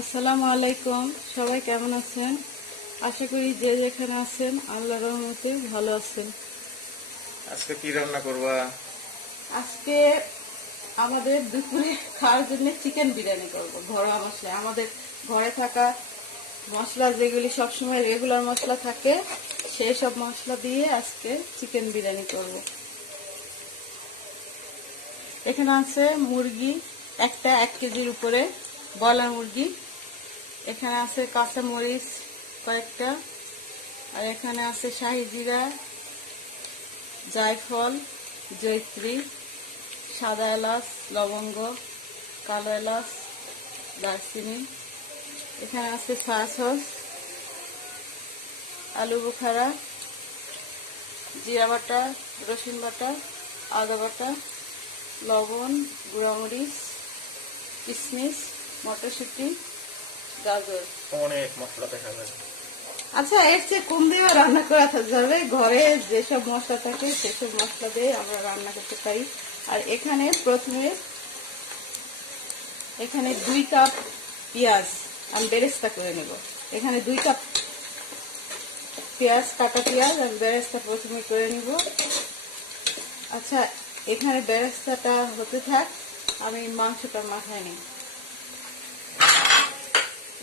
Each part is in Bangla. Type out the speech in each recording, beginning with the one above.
আসসালামু আলাইকুম, সবাই কেমন আছেন? আশা করি যে যেখানে আছেন আল্লাহর রহমতে ভালো আছেন। আজকে কি রান্না করবা? আজকে আমাদের দুপুরে খাওয়ার জন্য চিকেন বিরিয়ানি করব। ঘরোয়া মশলা, আমাদের ঘরে থাকা মশলা যেগুলি সবসময় রেগুলার মশলা থাকে, সেই সব মশলা দিয়ে আজকে চিকেন বিরিয়ানি করব। এখানে আছে মুরগি একটা 1 কেজির উপরে, ব্রয়লার মুরগি। এখানে আছে কাঁচা মরিচ কয়েকটা, আর এখানে আছে শাহি জিরা, জায়ফল, জয়ত্রী, সাদা এলাচ, লবঙ্গ, কালো এলাচ, দারচিনি। এখানে আছে সয়া সস, আলু বোখারা, জিরা বাটা, রসুন বাটা, আদা বাটা, লবণ, গুঁড়ামরিচ, কিশমিশ, মটরশুঁটি, গাজর। অনেক মশলা দেখা যায়। আচ্ছা, এর চেয়ে কম দিয়ে রান্না করা যাবে। ঘরে যেসব মশলা থাকে সেসব মশলা দিয়ে আমরা রান্না করতে পারি। আর এখানে প্রথমে 2 কাপ পেঁয়াজ আমি বেরেস্তা করে নেব। এখানে 2 কাপ পেঁয়াজ, কাটা পেঁয়াজ আমি বেরেস্তা প্রথমে করে নিব। আচ্ছা, এখানে বেরেস্তাটা হতে থাক, আমি মাংসটা মাখায় নিই।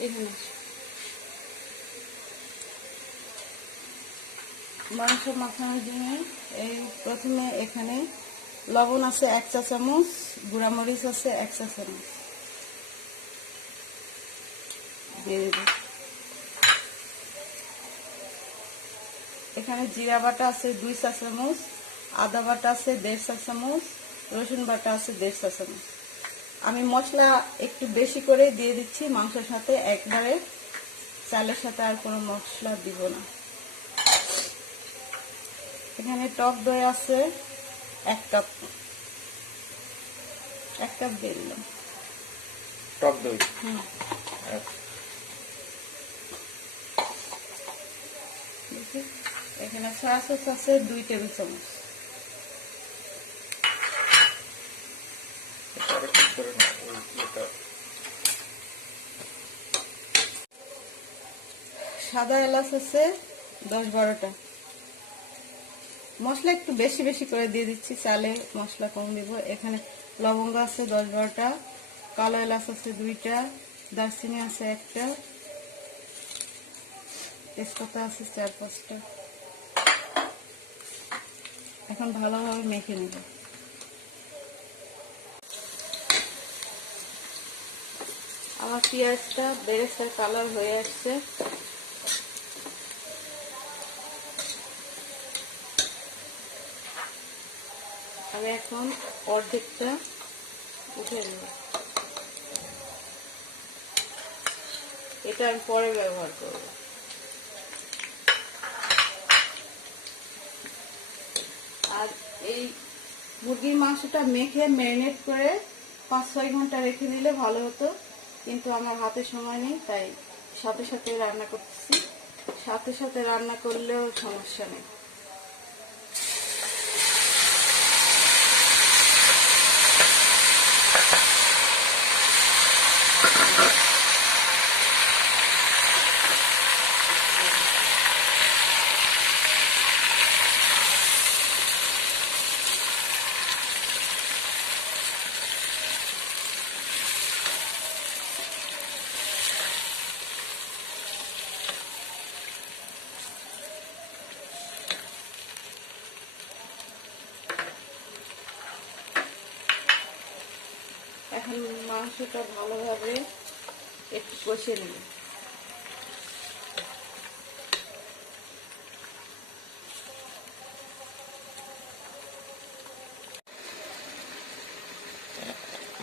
এখানে মাংস মাখানোর জন্য এই প্রথমে এখানে লবণ আছে 1 চা চামচ, গুঁড়ামরিচ আছে 1 চা চামচ দিয়ে দেব। এখানে জিরা বাটা আছে 2 চা চামচ, আদা বাটা আছে 1.5 চা চামচ, রসুন বাটা আছে 1.5 চা চামচ। আমি মশলা একটু বেশি করে দিয়ে দিচ্ছি মাংসের সাথে, একবারে চালের সাথে আর কোনো মশলা দিব না। এখানে টক দই আছে 1 কাপ, 1 কাপ দিয়ে দিলাম টক দই। এখানে সয়া সস আছে 2 টেবিল চামচ। সাদা এলাচ আছে 10-12টা। মশলা একটু বেশি বেশি করে দিয়ে দিচ্ছি, চালে মশলা কম দিব। এখানে লবঙ্গ আছে 10-12টা, কালো এলাচ আছে 2টা, দারচিনি আছে 1টা, তেজপাতা আছে 4-5টা। এখন ভালোভাবে মেখে নেব। আমার পেঁয়াজটা বেরেস্তার কালার হয়ে আসছে। আমি এখন অর্ধেকটা উঠে নেব, এটা আমি পরে ব্যবহার করব। আর এই মুরগির মাংসটা মেখে ম্যারিনেট করে 5-6 ঘন্টা রেখে দিলে ভালো হতো, কিন্তু আমার হাতে সময় নেই, তাই সাথে সাথে রান্না করতেছি। সাথে সাথে রান্না করলেও সমস্যা নেই। এখন মাংসটা ভালোভাবে একটু কষিয়ে নেব।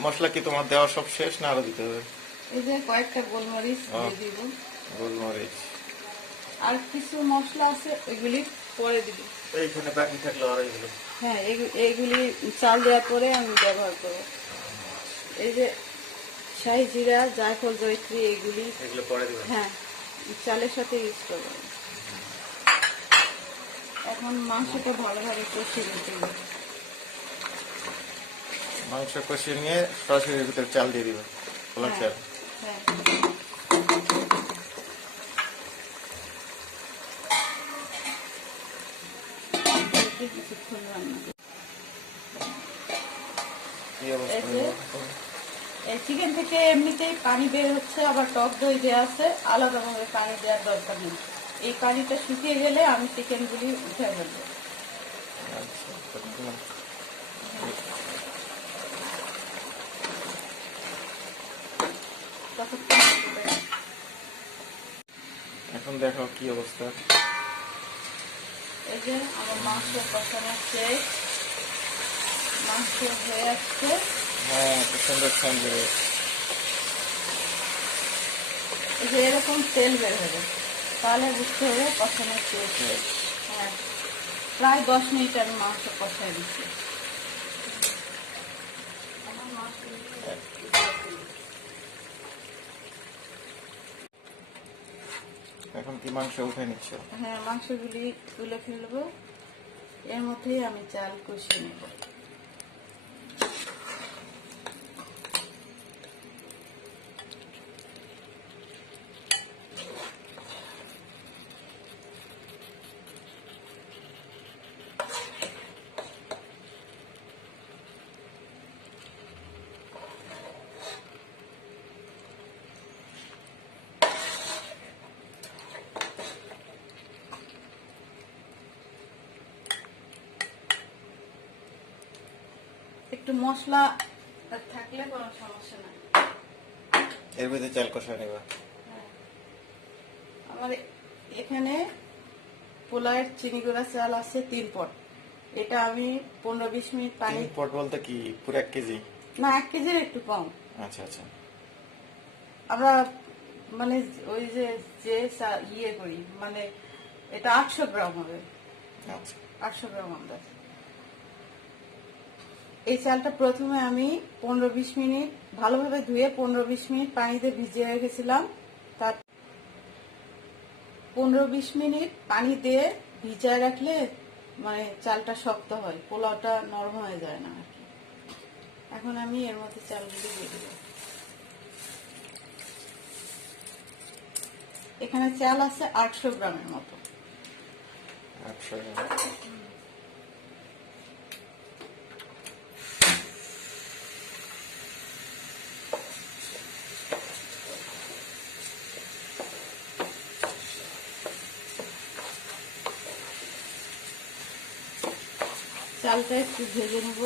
মশলা কি তোমার দেওয়া সব শেষ না আরো দিতে হবে? এই যে কয়েকটা গোলমরিচ দিয়ে দিব। গোলমরিচ আর কিছু মশলা আছে, ওইগুলি পরে দিব। এইখানে বাকি থাকলো আর এইগুলো? হ্যাঁ, এইগুলি চাল দেওয়ার পরে আমি ব্যবহার করব। এই যে শাহি জিরা, জায়ফল, জয়ত্রী, এগুলো পরে দিবেন? হ্যাঁ, চালের সাথে ইউজ করব। এখন মাংসটা ভালোভাবে কষিয়ে নিতে হবে। মাংস কষিয়ে নিয়ে সরাসরি ভিতরে চাল দিয়ে দিবেন, চাল। হ্যাঁ। চিকেন থেকে এমনিতেই পানি বের হচ্ছে, আবার টক দই দেওয়া আছে, আলাদাভাবে পানি দেওয়ার দরকার নেই। এই পানিটা শুকিয়ে গেলে আমি চিকেনগুলি উঠে ফেলবো। আচ্ছা, ততক্ষণ এখন দেখো কি অবস্থা। এই যে আমার মাংস কষানো শেষ, মাংস হয়ে আসছে। হ্যাঁ, খুব সুন্দর সুন্দর। এই যে এরকম তেল বের হবে, তাহলে বুঝতে হবে কষানো শেষ। হ্যাঁ, প্রায় 10 মিনিট আমি মাংস কষাই দিচ্ছি। এখন কি মাংস উঠে নিচ্ছ? হ্যাঁ, মাংসগুলি তুলে ফেলবো। এর মধ্যেই আমি চাল কষিয়ে নেব। একটু মশলা থাকলে কোনো সমস্যা নাই। এর ভিতরে চাল কষা নেবা। আমার এখানে পোলার চিনি গুঁড়া চাল আছে 3 পট। এটা আমি 15-20 মিনিট পানি। 3 পট বলতে কি পুরো 1 কেজি? না, 1 কেজির একটু কম। আচ্ছা আচ্ছা। আমরা মানে ওই যে যে ইয়ে করি, মানে এটা 800 গ্রাম হবে। আচ্ছা, 800 গ্রাম আন্দাজ। এই চালটা প্রথমে আমি 15-20 মিনিট ভালোভাবে ধুয়ে 15-20 মিনিট পানিতে ভিজিয়ে রেখেছিলাম। তার 15-20 মিনিট পানি দিয়ে ভিজায় রাখলে মানে চালটা শক্ত হয়, পোলাওটা নরম হয়ে যায় না আর কি। এখন আমি এর মধ্যে চালগুলি দিয়ে দেব। এখানে চাল আছে 800 গ্রামের মতো। 800 গ্রাম। চালটা একটু ভেজে নেব।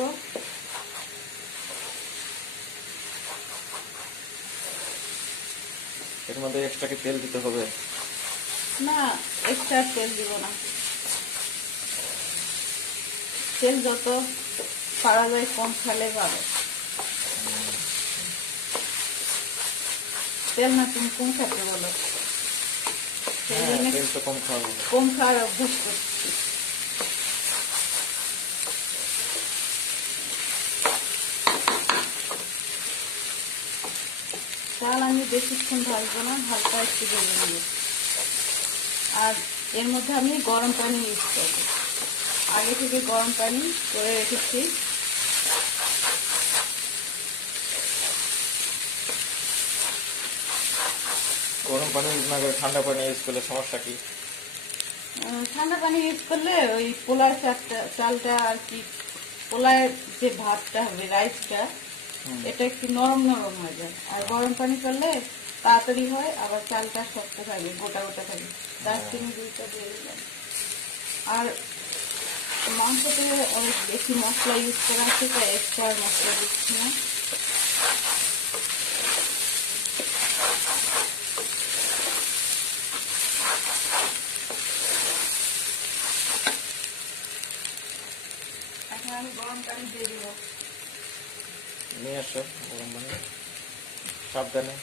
এর মধ্যে এক্সট্রা কি তেল দিতে হবে? না, এক্সট্রা তেল দিব না। তেল যত পারা যায় কম খেলে ভালো। তেল না তুমি কম খেতে বলো, সেই হ্যাঁ, জন্য তেল তো কম খাওয়া। কম খাওয়ার অভ্যাস করছি। চাল আমি বেশিক্ষণ ভাজবো না, হালকা একটু ভেজে নেব। আর এর মধ্যে আমি গরম পানি ইউজ করবো। আগে থেকে গরম পানি করে রেখেছি। গরম পানি ইউজ না করে ঠান্ডা পানি ইউজ করলে সমস্যা কি? ঠান্ডা পানি ইউজ করলে ওই পোলার চালটা আর কি, পোলার যে ভাতটা হবে, রাইসটা, এটা একটু নরম নরম হয়ে যায়। আর গরম পানি করলে তাড়াতাড়ি হয়, আবার চালটা শক্ত থাকে, গোটা গোটা থাকে। দারচিনি 2টা দিয়ে দিলাম। আর মাংসতে অনেক বেশি মশলা ইউজ করা আছে, তাই এক্সট্রা মশলা দিচ্ছি না। এখন আমি গরম পানি দিয়ে দিব। নিয়ে আসো গরম পানি, সাবধানে।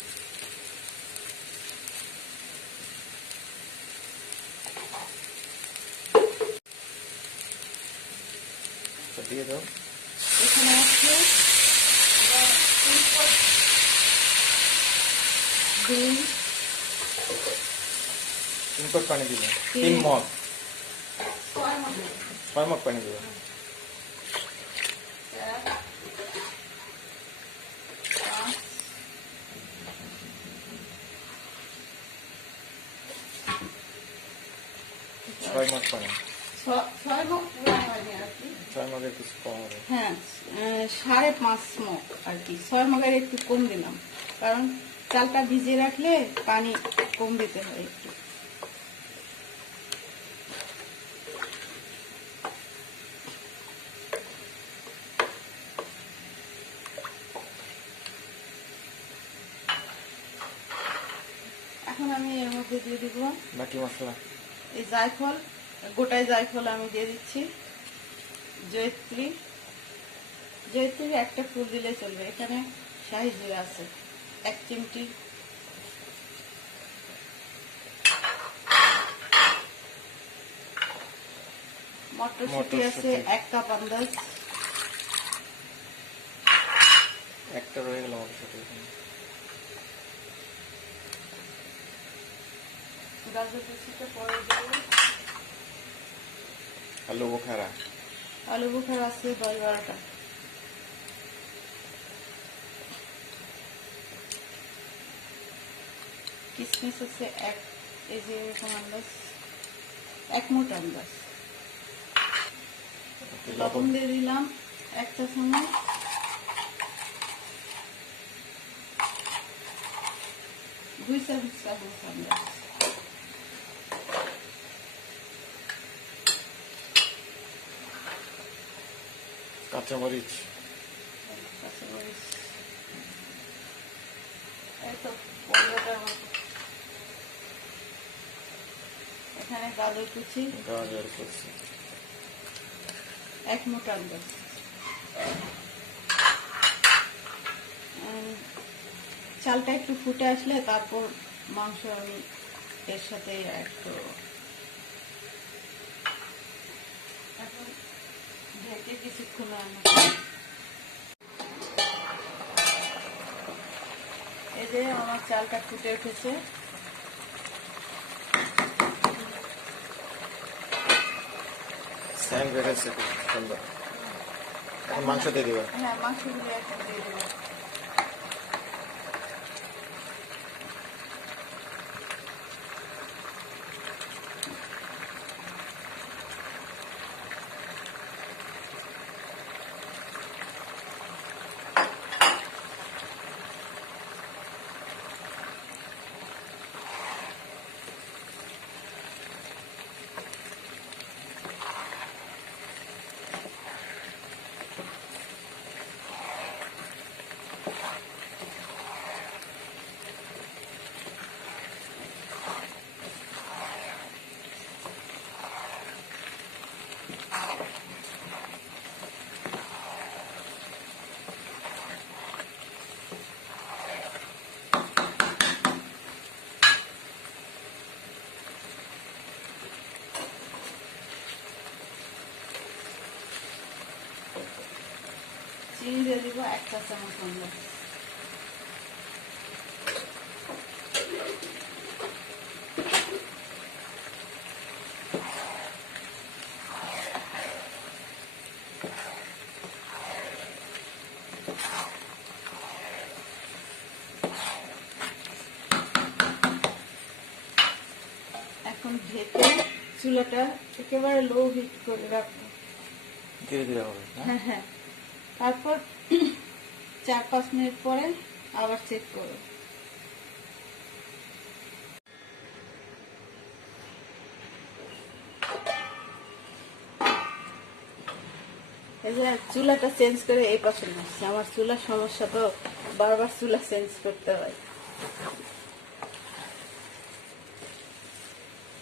দিয়ে দাও। এখানে আছে ডিম, 3 পট পানি দিবে। 3 মগ, 6 মগ পানি দিবে। 6 মগ পানি। 6 মগ পুরো হয়নি আর কি। ছয় মগের কিছু কম হবে। হ্যাঁ, 5.5 মগ আর কি, 6 মগের একটু কম দিলাম, কারণ চালটা ভিজিয়ে রাখলে পানি কম দিতে হয় একটু। এখন আমি এর মধ্যে দিয়ে দিব বাকি মশলা। এই জায়ফল, গোটায় জায়ফল আমি দিয়ে দিচ্ছি। জয়িত্রী, জয়িত্রীর একটা ফুল দিলে চলবে। এখানে শাহি জিরা আছে 1 চিমটি, মটরশুঁটি আছে 1 কাপ আন্দাজ, একটা রয়ে গেল মটরশুঁটি। গাজর কুচিটা পরে দেবো। আলু বোখারা, আলু বোখারা আছে 10-12টা। কিশমিশ আছে এই যে এরকম আন্দাজ, 1 মুঠ আন্দাজ। লবণ দিয়ে দিলাম 1 চা চামচ, দুই চামচ আন্দাজ। কাঁচামরিচ, কাঁচামরিচ এই তো 15টার মতো। এখানে গাজর কুচি 1 মুঠ আন্দাজ। চালটা একটু ফুটে আসলে তারপর মাংস আমি এর সাথে অ্যাড করব। এখন ঢেকে কিছুক্ষণ রান্না করব। এই যে আমার চালটা ফুটে উঠেছে। স্যান বেড়েছে খুব সুন্দর। এখন মাংস দিয়ে দিবা। হ্যাঁ, মাংসগুলো এখন দিয়ে দেবো। চিনি দিয়ে দিব 1 চা চামচ আন্দাজ। এখন ঢেকে চুলাটা একেবারে লো হিট করে রাখবো। ধীরে ধীরে হবে। হ্যাঁ হ্যাঁ, তারপর 4-5 মিনিট পরে আবার চেক করো। এই যে চুলাটা চেঞ্জ করে এই পাশে নিচ্ছি, আমার চুলার সমস্যা তো বারবার চুলা চেঞ্জ করতে হয়।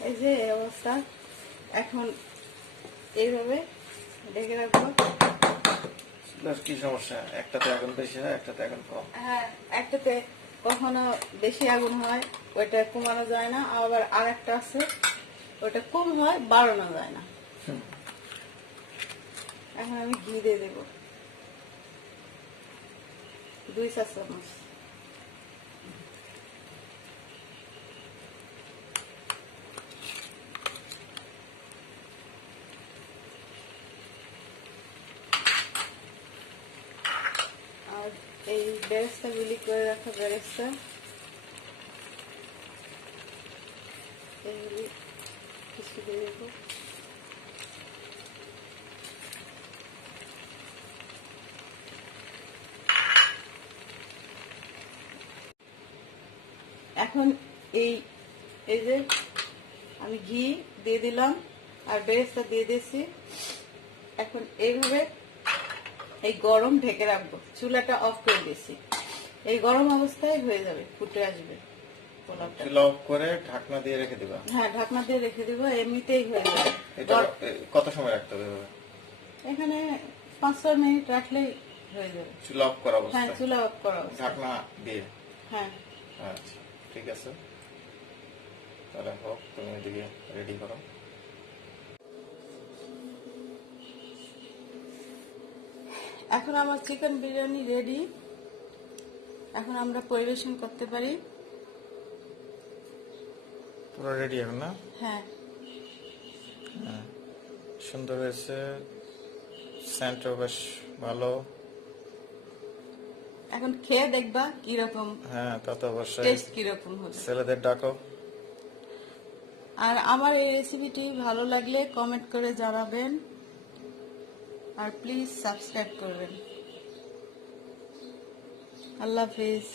এই যে এই অবস্থা। এখন এইভাবে ঢেকে রাখবো। চুলার কি সমস্যা? একটাতে আগুন বেশি হয়, একটাতে আগুন কম। হ্যাঁ, একটাতে কখনো বেশি আগুন হয়, ওইটা কমানো যায় না, আবার আর একটা আছে ওইটা কম হয়, বাড়ানো যায় না। এখন আমি ঘি দিয়ে দেবো 2 চা চামচ। আর এই বেরেস্তা গুলি করে রাখা বেরেস্তা, এইগুলি কিছু দিয়ে দেবো। এখন এই এই যে আমি ঘি দিয়ে দিলাম আর বেরেস্তা দিয়ে দিয়েছি। এখন এইভাবে এই গরম ঢেকে রাখবো, চুলাটা অফ করে দিয়েছি। এই গরম অবস্থায় হয়ে যাবে, ফুটে আসবে পোলাওটা। চুলা অফ করে ঢাকনা দিয়ে রেখে দিবা? হ্যাঁ, ঢাকনা দিয়ে রেখে দিব, এমনিতেই হয়ে যাবে। এটা কত সময় রাখতে হবে এভাবে? এখানে 5-6 মিনিট রাখলেই হয়ে যাবে। চুলা অফ করা হ্যাঁ, অবস্থায়? চুলা অফ করা অবস্থায়। ঢাকনা দিয়ে? হ্যাঁ। আচ্ছা, ঠিক আছে, তাহলে হোক, তুমি এদিকে রেডি করো। এখন আমার চিকেন বিরিয়ানি রেডি, এখন আমরা পরিবেশন করতে পারি। পুরো রেডি এখন না? হ্যাঁ, হ্যাঁ, সুন্দর হয়েছে, সেন্টও বেশ ভালো। এখন খেয়ে দেখবা কিরকম, হ্যাঁ, তা তো অবশ্যই। টেস্ট কিরকম হবে। ছেলেদের ডাকো। আর আমার এই রেসিপিটি ভালো লাগলে কমেন্ট করে জানাবেন, আর প্লিজ সাবস্ক্রাইব করবেন। আল্লাহ হাফিজ।